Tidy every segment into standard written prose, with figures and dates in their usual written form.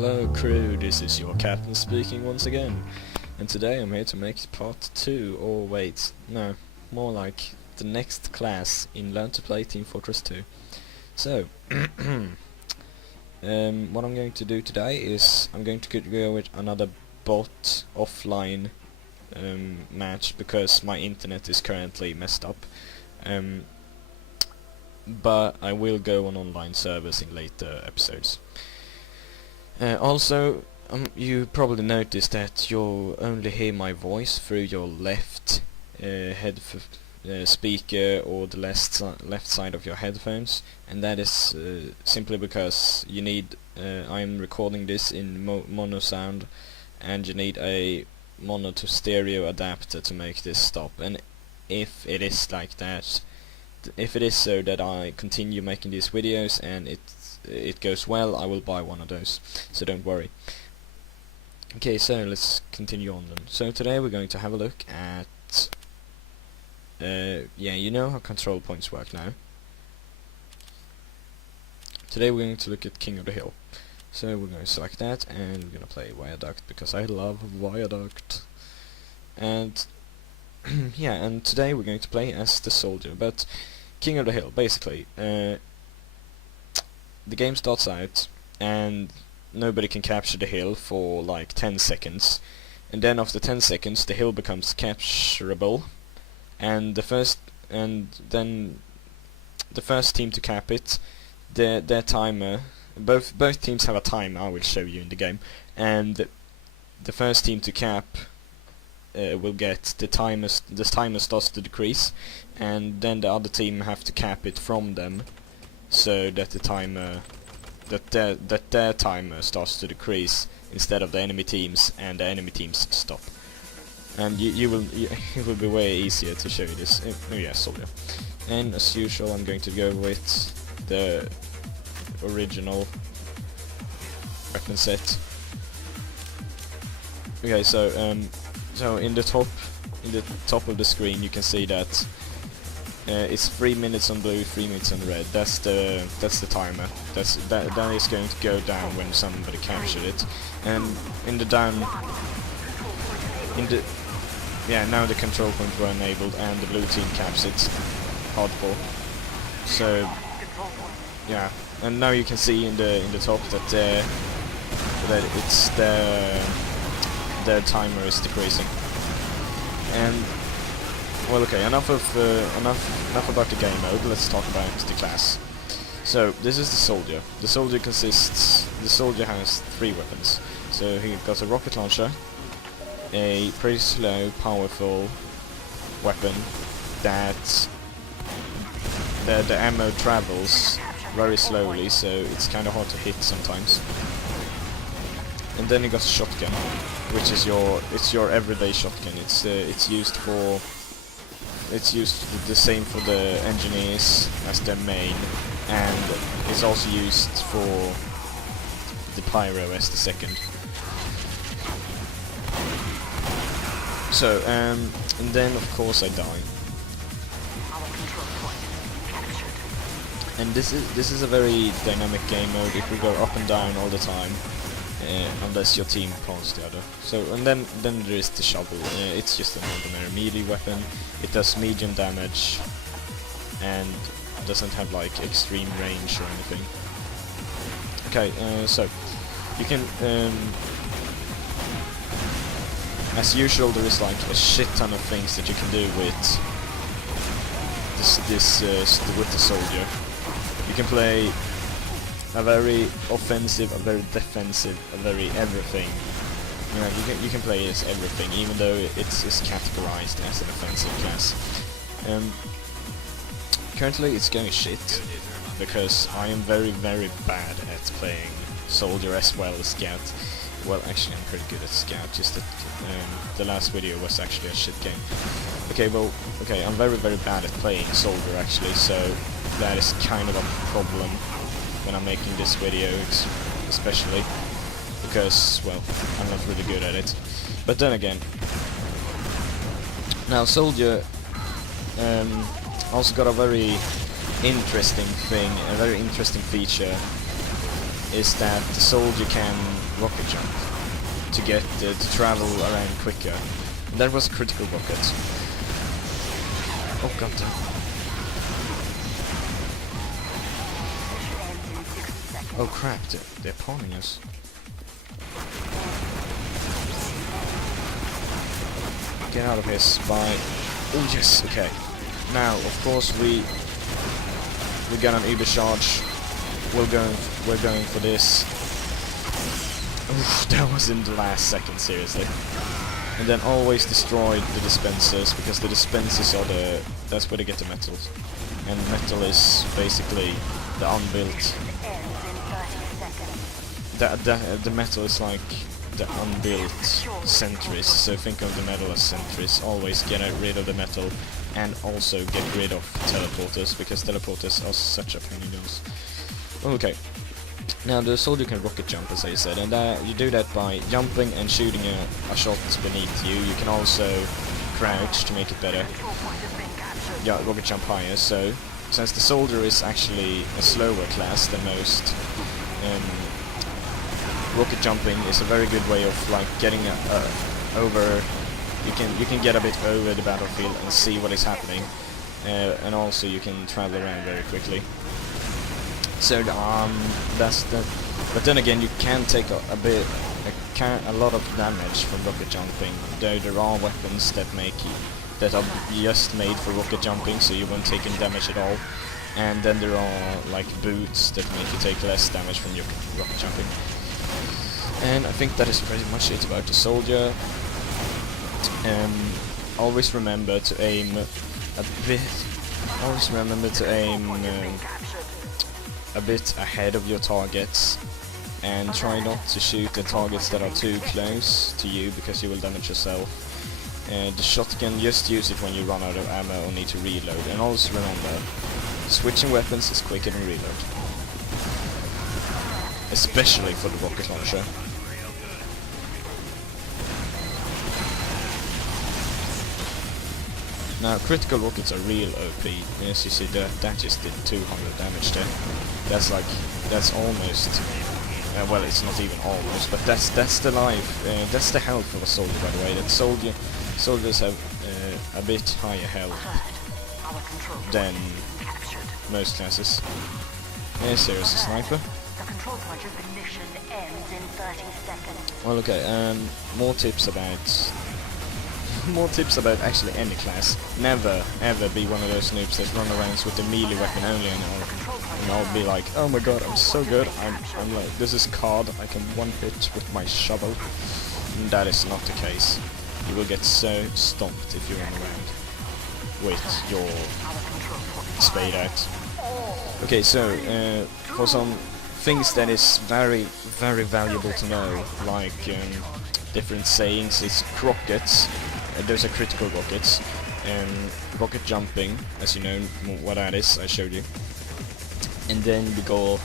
Hello crew, this is your captain speaking once again, and today I'm here to make part 2, or wait, no, more like the next class in Learn to Play Team Fortress 2. So, what I'm going to do today is I'm going to go with another bot offline match because my internet is currently messed up. But I will go on online servers in later episodes. Also, you probably noticed that you'll only hear my voice through your left speaker or the left side of your headphones, and that is simply because you need. I'm recording this in mono sound, and you need a mono to stereo adapter to make this stop. And if it is like that, if it is so that I continue making these videos and it goes well, I will buy one of those, so don't worry. Okay, so let's continue on then. So today we're going to have a look at yeah, you know how control points work now. Today we're going to look at King of the Hill. So we're going to select that and we're going to play Viaduct because I love Viaduct. And yeah, and today we're going to play as the soldier. But King of the Hill, basically, the game starts out and nobody can capture the hill for like 10 seconds, and then after 10 seconds the hill becomes capturable, and the first team to cap it, their timer, both teams have a timer, I will show you in the game, and the first team to cap will get the timer starts to decrease, and then the other team have to cap it from them, so that the timer, that their timer starts to decrease instead of the enemy teams, and the enemy teams stop. And it will be way easier to show you this. Oh yeah, soldier. And as usual, I'm going to go with the original weapon set. Okay, so in the top of the screen you can see that it's 3 minutes on blue, 3 minutes on red. That's the timer. That is going to go down when somebody captured it. And now the control points were enabled and the blue team caps it hardcore. So yeah, and now you can see in the top that it's their timer is decreasing. And well, okay, enough about the game mode. Let's talk about the class. So this is the soldier. The soldier has 3 weapons. So he got a rocket launcher, a pretty slow, powerful weapon that the ammo travels very slowly, so it's kind of hard to hit sometimes. And then he got a shotgun, which is your everyday shotgun. It's used the same for the engineers as their main, and it's also used for the pyro as the second. So and then of course I die. And this is a very dynamic game mode. It will go up and down all the time, unless your team plants the other. So and then there is the shovel. It's just an ordinary melee weapon. It does medium damage and doesn't have like extreme range or anything. Okay, so you can as usual there is like a shit ton of things that you can do with with the soldier. You can play a very offensive, a very defensive, a very everything. You know, you can play as everything, even though it's categorized as an offensive class. Currently it's going shit because I am very, very bad at playing soldier as well as scout. Well, actually I'm pretty good at scout, just that the last video was actually a shit game. Okay, well, okay, I'm very, very bad at playing soldier actually, so that is kind of a problem when I'm making this video, especially because, well, I'm not really good at it. But then again, now soldier also got a very interesting thing, a very interesting feature, is that the soldier can rocket jump to get to travel around quicker. And that was a critical rocket. Oh god damn. Oh crap, they're pawning us. Get out of here, spy. Oh yes, okay. Now, of course, we got an Uber charge. We're going for this. Oof, that was in the last second, seriously. And then always destroy the dispensers, because the dispensers are that's where they get the metals. And metal is basically the unbuilt. The metal is like the unbuilt sentries, so think of the metal as sentries. Always get rid of the metal, and also get rid of teleporters, because teleporters are such a pain in the ass. Okay, now the soldier can rocket jump, as I said, and you do that by jumping and shooting a shot beneath you. You can also crouch to make it better. Yeah, rocket jump higher, so since the soldier is actually a slower class than most, rocket jumping is a very good way of like getting over. You can get a bit over the battlefield and see what is happening, and also you can travel around very quickly. So that's the. But then again, you can take a lot of damage from rocket jumping. Though there are weapons that are just made for rocket jumping, so you won't take any damage at all. And then there are like boots that make you take less damage from your rocket jumping. And I think that is pretty much it about the soldier. Always remember to aim a bit. Always remember to aim a bit ahead of your targets, and try not to shoot the targets that are too close to you, because you will damage yourself. The shotgun, just use it when you run out of ammo or need to reload. And also remember, switching weapons is quicker than reload, especially for the rocket launcher. Now, critical rockets are real OP. As you see, that just did 200 damage there. That's almost. Well, it's not even almost, but that's the life. That's the health of a soldier, by the way. That soldiers have a bit higher health than most classes. Yes, there's a sniper. Well, okay. More tips about actually any class. Never ever be one of those noobs that run around with the melee weapon only, and I'll be like, oh my god, I'm so good. I'm like, this is COD. I can one hit with my shovel. And that is not the case. You will get so stomped if you run around with your spade out. Okay, so for some things that is very, very valuable to know, like different sayings, is rockets. Those are critical rockets. Rocket jumping, as you know what that is, I showed you. And then we go.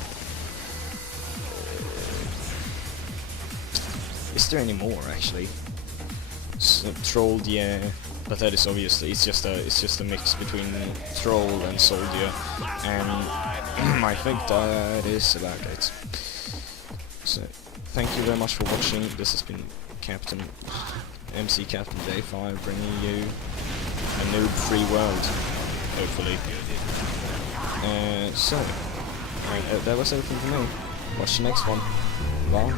Is there any more actually? Troll, yeah, but that is obviously it's just a mix between troll and soldier, and I think that is about it. So thank you very much for watching. This has been MC Captain J5, bringing you a noob-free world, hopefully. So that was everything for me. Watch the next one. Bye.